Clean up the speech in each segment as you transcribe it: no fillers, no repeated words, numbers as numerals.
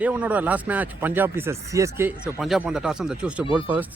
Day 1 of the last match, Punjab vs CSK. So Punjab on the toss and they choose to bowl first.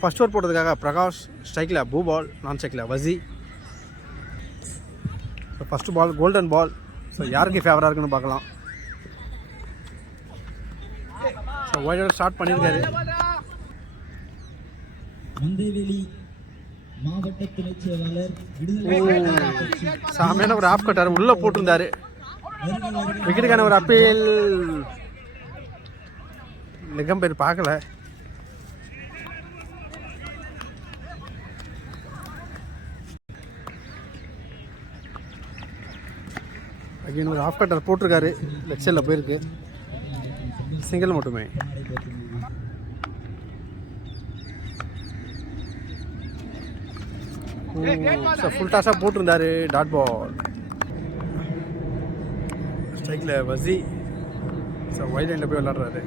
First over போட்டதுக்காக பிரகாஷ், ஸ்ட்ரைக்கில் பூ பால், நான் ஸ்ட்ரைக்கில் Vasi. So first ball golden ball. So யாருக்கு ஃபேவராக இருக்குன்னு பார்க்கலாம். ஸோ வைட் ஸ்டார்ட் பண்ணியிருக்காரு. சாமியான ஒரு ஆப் கட்டார் உள்ளே போட்டிருந்தாரு. விக்கெட்டுக்கான ஒரு அப்பீல் லெக்கம் பேர் பார்க்கல. அகைன் ஒரு ஆஃப் கட்டர் போட்டிருக்காரு. லெக் சைடில் போயிருக்கு. சிங்கிள் மட்டுமே. ஃபுல் டாஸாக போட்டிருந்தாரு. Dot ball. ஸ்ட்ரைக்கில் வசி. ஸோ வைட் லைனில் போய் விளாட்றாரு.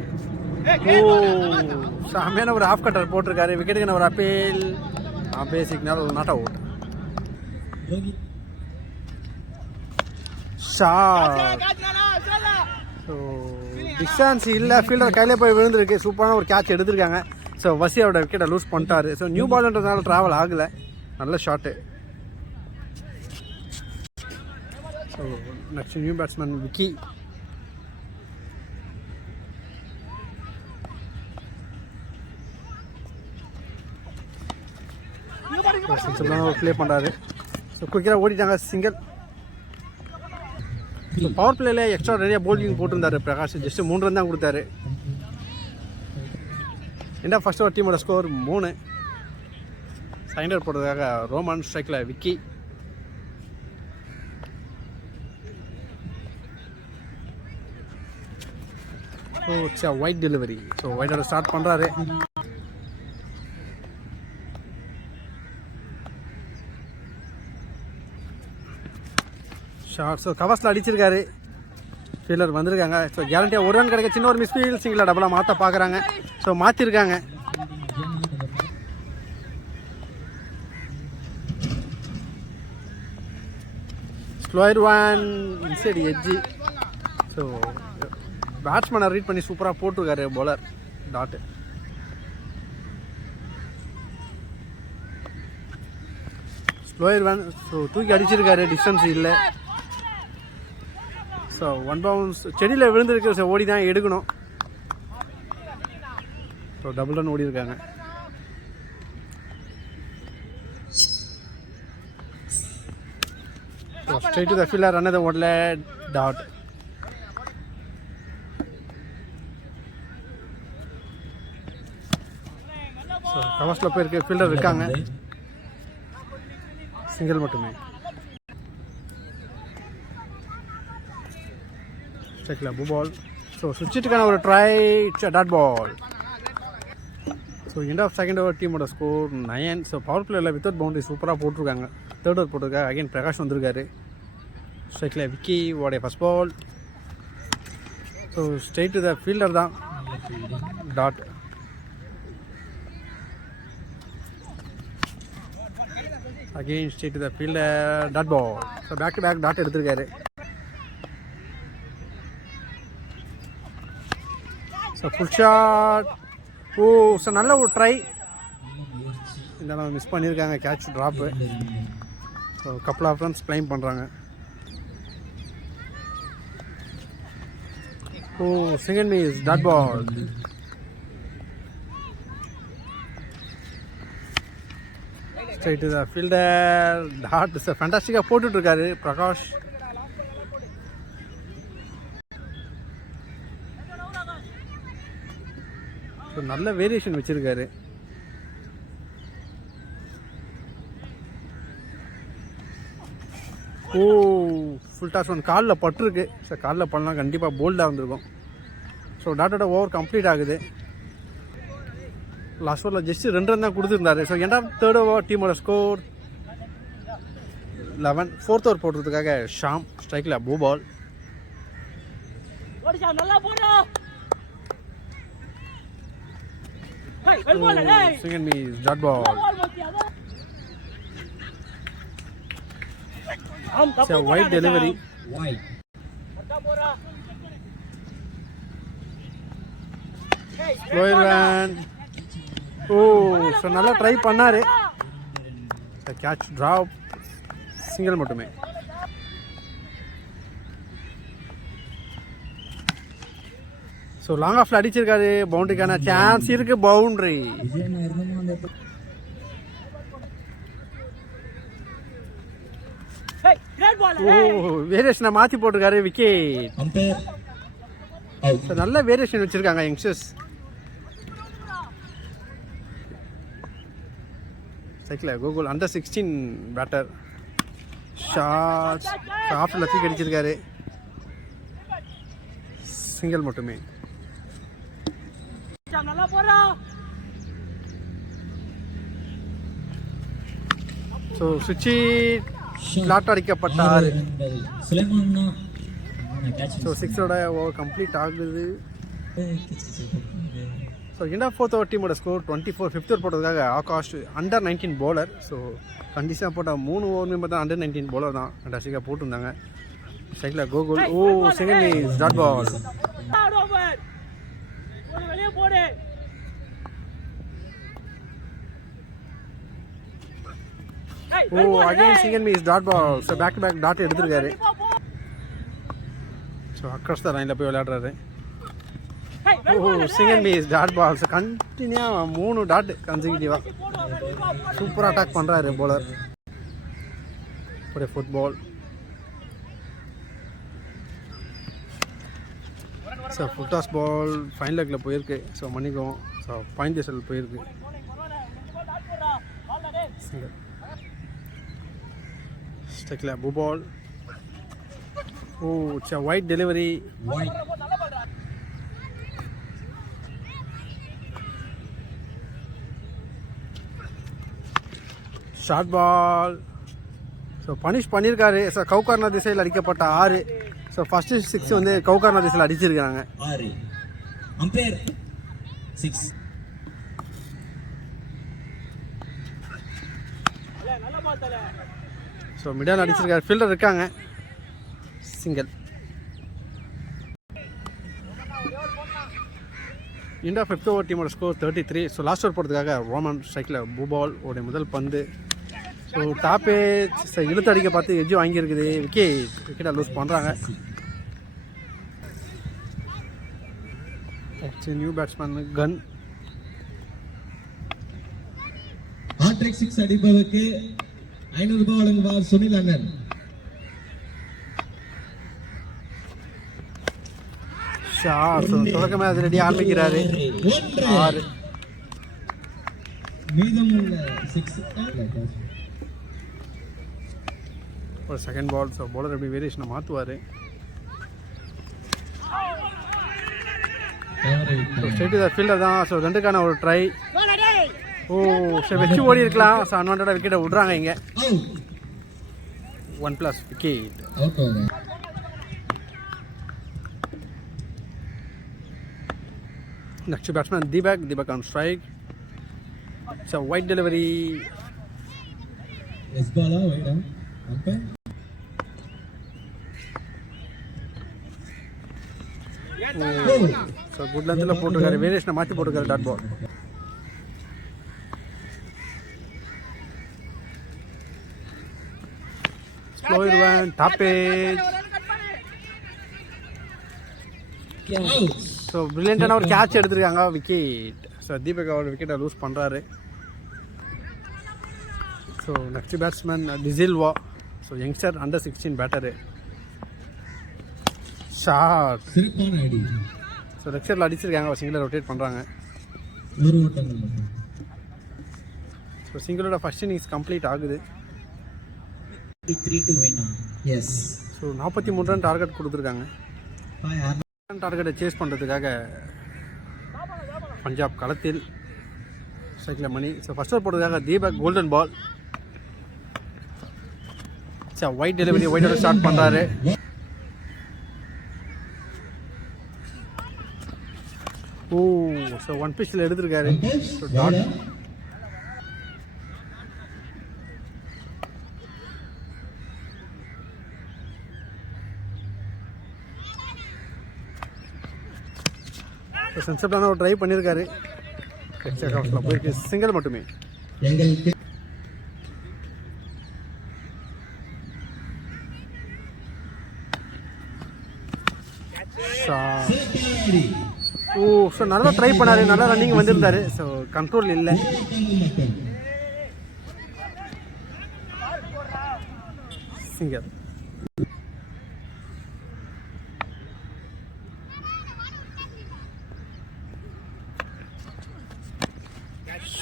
சாமியான ஒரு ஆஃப் கட்டர் போட்டிருக்காரு. விக்கெட்டுக்கான ஒரு அப்பீல். பேசிக்னால நாட் அவுட். ஸோ டிஸ்டன்ஸ் இல்லை, ஃபீல்டர் கையிலே போய் விழுந்திருக்கு. சூப்பரான ஒரு கேட்ச் எடுத்திருக்காங்க. ஸோ வசியோட விக்கெட்டை லூஸ் பண்ணிட்டாரு. ஸோ நியூ பால்ன்றதுனால ட்ராவல் ஆகலை. நல்ல shot. So next new batsman Vicky. Play பண்ணுறாரு. ஸோ குயிக்காக ஓடிட்டாங்க. சிங்கிள். ஸோ பவர் பிளேல எக்ஸ்ட்ரா நிறைய போல்டிங் போட்டிருந்தாரு பிரகாஷ். ஜஸ்ட் 3 ரன் தான் கொடுத்தாரு. என்ன ஃபர்ஸ்ட் ஓவர் டீமோட ஸ்கோர் 3. செகண்ட் ஓவர் போட்டதுக்காக ரோமன், ஸ்ட்ரைக்கில் Vicky. So wide delivery. So ஒயிட்டோட ஸ்டார்ட் பண்ணுறாரு. ஷார்ட். ஸோ கவர்ஸில் அடிச்சிருக்காரு. ஃபீல்டர் வந்திருக்காங்க. ஸோ கேரண்டியாக ஒரு ரன் கிடைக்க சின்ன ஒரு மிஸ் ஃபீல்ட். சிங்கிளாக டபுளாக மாற்ற பார்க்குறாங்க. ஸோ மாற்றிருக்காங்க. Slower one inside edge. So பேட்ஸ்மேனை ரீட் பண்ணி சூப்பராக போட்டிருக்காரு bowler. Dot. Slower one. So தூக்கி அடிச்சிருக்காரு. டிஸ்டன்ஸ் இல்லை. ஸோ 1 பவுன்ஸ் செடியில் விழுந்துருக்கு. ஸோ ஓடி தான் எடுக்கணும். ஸோ டபுள் ரன் ஓடி இருக்காங்க. Straight to the fielder. Run ஓடல. டாட். ஸோ கவர்ஸில் போயிருக்கு. ஃபீல்டர் இருக்காங்க. சிங்கிள் மட்டுமே. ஸ்ட்ரைக்கில் பூ பால். ஸோ சுவிட்சுக்கான ஒரு try. Dot ball. So end of second over டீமோட ஸ்கோர் 9. ஸோ பவர் பிளேயில் வித்தவுட் பவுண்டரி சூப்பராக போட்டிருக்காங்க. தேர்ட் ஓவர் போட்டிருக்காங்க. அகைன் பிரகாஷ் வந்திருக்காரு. ஸ்ட்ரைக்கில் விக்கி ஓடைய first ball. So straight to the fielder தான். Dot. Again straight to the fielder. Dot ball. So back to back dot எடுத்திருக்காரு. So full shot. ஸோ நல்ல ஒரு ட்ரை. இதெல்லாம் மிஸ் பண்ணியிருக்காங்க. Catch drop. So couple of runs claim பண்ணுறாங்க. Second miss. Dot ball. Straight to the fielder. Dot. ஃபேண்டாஸ்டிக்காக போட்டுட்ருக்காரு Prakash. So நல்ல variation வச்சுருக்காரு. ஃபுல் டாஸ் ஒன் காலில் பட்டிருக்கு. ஸோ காலில் பண்ணலாம் கண்டிப்பாக போல்டாக வந்திருக்கும். ஸோ டாட்டோட ஓவர் கம்ப்ளீட் ஆகுது. லாஸ்ட் ஓவரில் ஜஸ்ட் 2 ரன் தான் கொடுத்துருந்தாரு. So end of third over டீமோட ஸ்கோர் 11. ஃபோர்த் ஓவர் போடுறதுக்காக ஷாம். ஸ்ட்ரைக்கில் பூ ball. Second miss. Dot ball. It's a wide delivery. Wide. Slower one. Oh, so நல்லா ட்ரை பண்ணார். கேட்ச் ட்ராப், சிங்கிள் மட்டுமே. ஸோ லாங் ஆஃப்ல அடிச்சிருக்காரு. பவுண்டரிக்கான சான்ஸ் இருக்கு. பவுண்டரி. ஓ, வேரியேஷனை மாற்றி போட்டிருக்காரு. விக்கெட். ஸோ நல்ல வேரியேஷன் வச்சுருக்காங்க யங்ஸ்டர்ஸ். சைக்கிள் கூகுள் அண்டர் 16 பேட்டர். ஷார்ட்ஸ் ஆஃப்ல தூக்கி அடிச்சிருக்காரு. சிங்கிள் மட்டுமே. ஸோ சுச்சி லாட் அடிக்கப்பட்டார். ஸோ 6ஓட ஓவர் கம்ப்ளீட் ஆகுது. ஸோ இண்டா 4th ஓவர் டீமோட ஸ்கோர் 24. 5th ஓவர் போட்டதுக்காக ஆகாஷ் அண்டர் 19 பவுலர். ஸோ கண்டிஷனாக போட்டால் 3 ஓவர் மெம்பர் தான் அண்டர் 19 பவுலர் தான் ஃபண்டாஸ்டிக்காக போட்டிருந்தாங்க. சைக்கிள் Gokul. Oh, second is dot ball. Oh, again single miss dot ball. So back to back dot எடுத்திருக்காரு. ஸோ அக்ராஸ் த லைனில் போய் விளையாடுறாரு. Oh, single miss dot ball. So கண்டினியூவாக 3 டாட் கன்சிக்யூட்டிவாக சூப்பராக அட்டாக் பண்ணுறாரு போலர். ஒரு football. So full toss ball fine லெக்கில் போயிருக்கு. ஸோ மன்னிக்கும். ஸோ பாயிண்ட் தேசல் போயிருக்கு. சிங்கிள் ஸ்டெக்கில் பூ ball. Oh, it's wide delivery. Short ball. So punish பண்ணியிருக்காரு. ஸோ கவுகார்னா திசையில் அடிக்கப்பட்ட 6. ஸோ ஃபஸ்ட்டு 6 வந்து கவுகார்னா திசையில் அடிச்சிருக்காங்க. ஸோ மிடால் அடிச்சிருக்காரு. ஃபீல்டர் இருக்காங்க. சிங்கிள். இண்டா 5th ஓவர் டீமோட ஸ்கோர் 33. ஸோ லாஸ்ட் ஓவர் போகிறதுக்காக ரோமன் ஸ்ட்ரைக்கில் பூபால் உடைய முதல் பந்து. ஸோ டாப்பே இழுத்து அடிக்க பார்த்து எஜ்ஜு வாங்கியிருக்குது. விக்கெட்டை லூஸ் பண்ணுறாங்க. நியூ பேட்ஸ்மேன் கன். ஹாட்ரிக் 6 அடிப்பதற்கு 500 ரூபாய் வழங்குவார் சுனில் அண்ணன். தொடக்கமே அது ரெடி ஆரம்பிக்கிறாரு. 6 மீதமுள்ள 6 ஒரு செகண்ட் பால். ஸோ பவுலர் எப்படி வேரியேஷனை மாற்றுவார். ஸ்ட்ரெயிட் த ஃபீல்டர் தான். ஸோ 2க்கான ஒரு ட்ரை. ஓ, சரி வச்சு ஓடி இருக்கலாம். ஸோ அன்வான்டா விக்கெட்டை விட்றாங்க இங்கே. 1+ wicket. Next batsman Deepak on strike. It's a wide delivery. Yes, ball away down. Okay. So good length la போட்டுருக்காரு. வேரியேஷனை மாற்றி போட்டுருக்காரு. Dot ball. Slower one, top edge. So பிரில்லியண்டான ஒரு கேட்ச் எடுத்துருக்காங்க. விக்கெட். ஸோ தீபக் அவர் விக்கெட்டை லூஸ் பண்ணுறாரு. So next batsman De Silva. So youngster under 16 batter. Shot. So லெக்சரில் அடிச்சிருக்காங்க. ஒரு சிங்கிளை ரொட்டேட் பண்ணுறாங்க. ஸோ சிங்கிளோட ஃபர்ஸ்ட் இன்னிங்ஸ் கம்ப்ளீட் ஆகுது. ஸோ 43 ரன் டார்கெட் கொடுத்துருக்காங்க. டார்கெட்டை சேஸ் பண்ணுறதுக்காக பஞ்சாப் களத்தில். சைக்கிள் மணி. ஸோ ஃபர்ஸ்ட் ஓவர் போடுறதுக்காக தீபக் கோல்டன் பால். சரி ஒயிட் டெலிவரி. ஒயிட்டோட ஸ்டார்ட் பண்ணுறாரு. ஓ, ஸோ 1 pitchல எடுத்திருக்காரு. So dot. சென்சிபிளான ஒரு ட்ரை பண்ணியிருக்காரு. எக்ஸ்ட்ரா ஹவுஸில் போயிருக்கு, சிங்கிள் மட்டுமே. எங்களுக்கு சேப்பாடி ஓ, ஸோ நல்லா ட்ரை பண்ணாரு, நல்லா ரன்னிங் வந்திருந்தாரு. ஸோ கண்ட்ரோல் இல்லை. மட்டும் சிங்கர்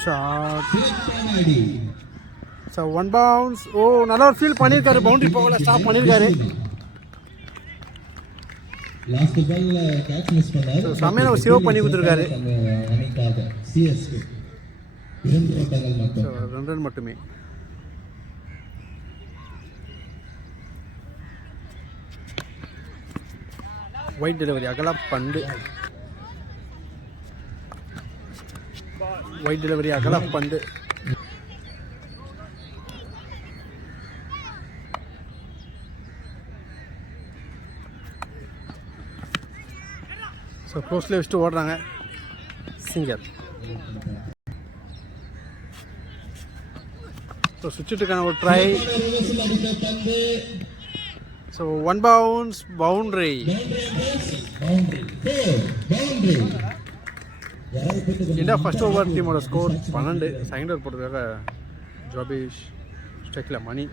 ஷாட். சேப்பாடி ஸோ 1 பவுன்ஸ். ஓ, நல்லா ஒரு ஃபீல் பண்ணியிருக்காரு. பவுண்டரி போகல, ஸ்டாப் பண்ணியிருக்காரு. லாஸ்ட் பால்ல கேட்ச் மிஸ் பண்ணாரு. செம்மையான ஒரு சேவ் பண்ணி கொடுத்துருக்காரு. அணிக்காக சிஎஸ்கே 2 ஓட்டங்கள் மட்டும். ஸோ 2 ரன் மட்டுமே. ஒயிட் டெலிவரி அகலா பந்து. ஒயிட் டெலிவரி அகலா பந்து. ஸோ க்ளோஸ்லேயே வச்சுட்டு ஓடுறாங்க. சிங்கர். ஸோ சுவிட்சுக்கான ஒரு ட்ரை. ரிவர்ஸில் அடித்த பந்து ஸோ 1 பவுன்ஸ், பவுண்டரி. பவுண்டரி. யாராவது போட்டு இந்தியா ஃபர்ஸ்ட் ஓவர் டீமோட ஸ்கோர் 12. செகண்ட் ஓவர் போட்டதுக்காக ஜாபேஷ் ஸ்ட்ரைக்கில் மணி.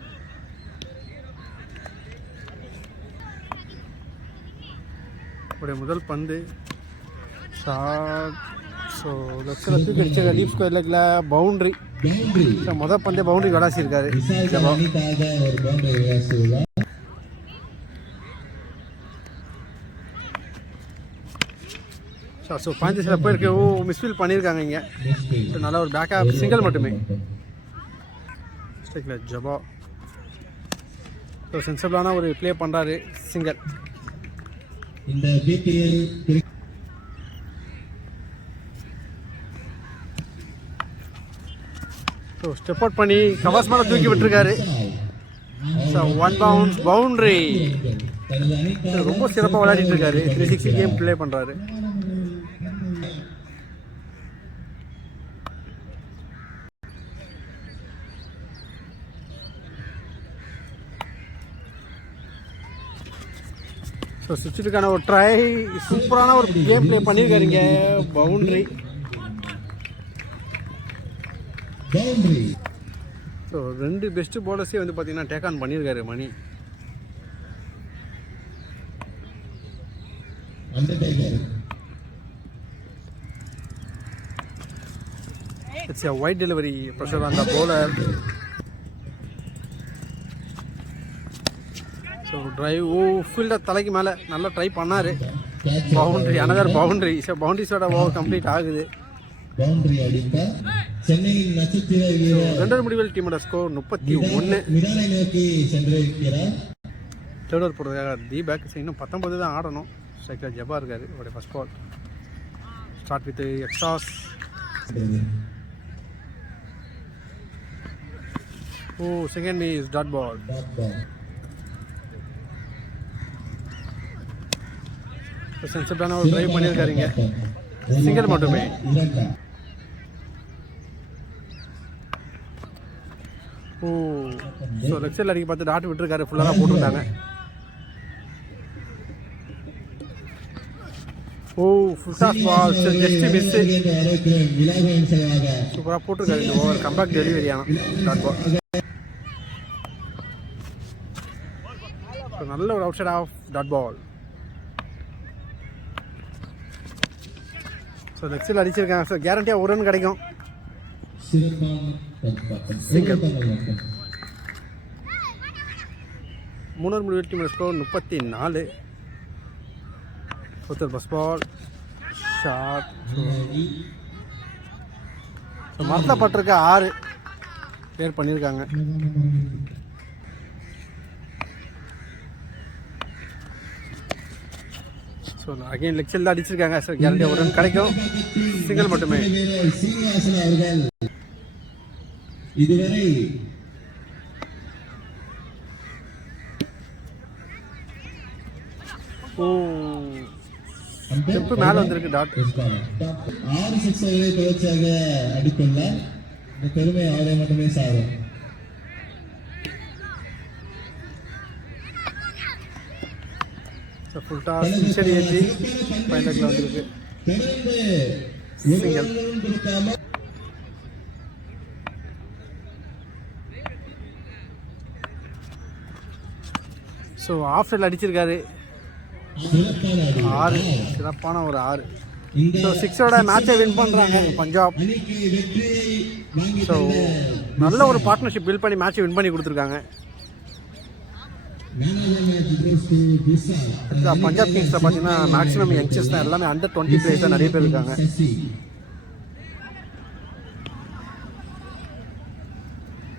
உடைய முதல் பந்து ஷாட். ஸோ லெஃப்டில் தூக்கி அடிச்ச டீப் ஸ்கொயர் லெக்கில் பவுண்ட்ரி. பவுண்டரி. ஸோ முதல் பந்தே பவுண்டரி விளாசியிருக்காரு. விசாகா அணிக்காக ஒரு பவுண்டரி விளாசியுள்ளார். ஸோ பாயிண்ட்ஸில் போயிருக்கு. ஓ, மிஸ்ஃபீல் பண்ணியிருக்காங்க இங்கே. ஸோ நல்ல ஒரு பேக்கப், சிங்கிள் மட்டுமே. ஸ்ட்ரைக்கில் ஜபா. ஸோ சென்சிபிளான ஒரு ப்ளே பண்ணுறாரு, சிங்கிள். இந்த பிபிஎல் ஸோ ஸ்டெப் அவுட் பண்ணி கவர்ஸ் மேலே தூக்கி விட்டுருக்காரு. ஸோ 1 பவுன்ஸ், பவுண்ட்ரி. தனது அணிக்காக ரொம்ப சிறப்பாக விளையாடிட்டு இருக்காரு. 360 கேம் ப்ளே பண்ணுறாரு. ஸோ சுவிட்சுக்கான ஒரு ட்ரை. சூப்பரான ஒரு கேம் ப்ளே பண்ணியிருக்காருங்க. பவுண்ட்ரி. பவுண்டரி. ஸோ 2 பெஸ்ட் பவுலர்ஸே வந்து பார்த்தீங்கன்னா டேக் ஆன் பண்ணியிருக்காரு Mani. Undertaker. It's a wide delivery, pressure on the bowler. So drive. Oh, fielder தலைக்கு மேலே நல்லா ட்ரை பண்ணார். Boundary, another boundary. ஸோ பவுண்டரிஸோட ஓவர் கம்ப்ளீட் ஆகுது. பவுண்டரி அடித்த சென்னையின் நட்சத்திர வீரர் 2 முடிவில் டீமோட ஸ்கோர் 31. மிடானை நோக்கி சென்றிருக்கிறார். தேர்ட் ஓவர் போடுறதுக்காக தீபக். இன்னும் 19 தான் ஆடணும். ஸ்ட்ரைக்கில் ஜபா இருக்காரு. அவருடைய ஃபர்ஸ்ட் பால். ஸ்டார்ட் வித் எக்ஸாஸ். Oh, second is dot ball. சென்சிபிளான ஒரு ட்ரைவ் பண்ணியிருக்காருங்க. சிங்கிள் மட்டுமே. ஓ, ஸோ லெஃப்ட் சைடில் அடிக்க பார்த்து டாட் விட்டுருக்காரு. ஃபுல்லாக தான் போட்டிருக்காங்க. Oh, full toss ball. Just miss. சூப்பராக போட்டிருக்காரு இந்த ஓவர். கம்பேக் டெலிவரி ஆனால் டாட் பால். ஸோ நல்ல ஒரு outside off dot ball. So left சைடில் அடிச்சிருக்காங்க. ஸோ கேரண்டியாக ஒரு ரன் கிடைக்கும். சிங்கிள். 3 முடிவில் டீமோட ஸ்கோர் 34. ஒருத்தர் ஃபர்ஸ்ட் பால். ஷாட். ஸோ மரத்தில் பட்டிருக்க 6 பேர் பண்ணியிருக்காங்க. ஸோ அகைன் லெக் சைடில் அடிச்சிருக்காங்க. ஸோ கேரண்டியாக ஒரு ரன் கிடைக்கும். சிங்கிள் மட்டுமே. சீனிவாசன் அவர்கள் இதுவரை ஓ, ஸ்டெப்பு மேலே வந்திருக்கு டாட். 6 சிக்ஸர்களை தொடர்ச்சியாக அடித்துள்ள இந்த பெருமை அவரை மட்டுமே சாரும். ஸோ ஃபுல் டாஸ் சென்ச்சரி ஏற்றி ஃபைனலுக்கு வந்திருக்கு. சிங்கிள். ஸோ ஆஃப் சைடில் அடிச்சிருக்காரு 6. சிறப்பான ஒரு 6. ஸோ 6ஓட மேட்சை வின் பண்ணுறாங்க பஞ்சாப். ஸோ நல்ல ஒரு பார்ட்னர்ஷிப் பில்ட் பண்ணி மேட்சை வின் பண்ணி கொடுத்துருக்காங்க. பஞ்சாப் கிங்ஸில் பார்த்தீங்கன்னா மேக்ஸிமம் யங்ஸ்டர்ஸ் தான், எல்லாமே அண்டர் 20 பிளேயர்ஸ் தான் நிறைய பேர் இருக்காங்க.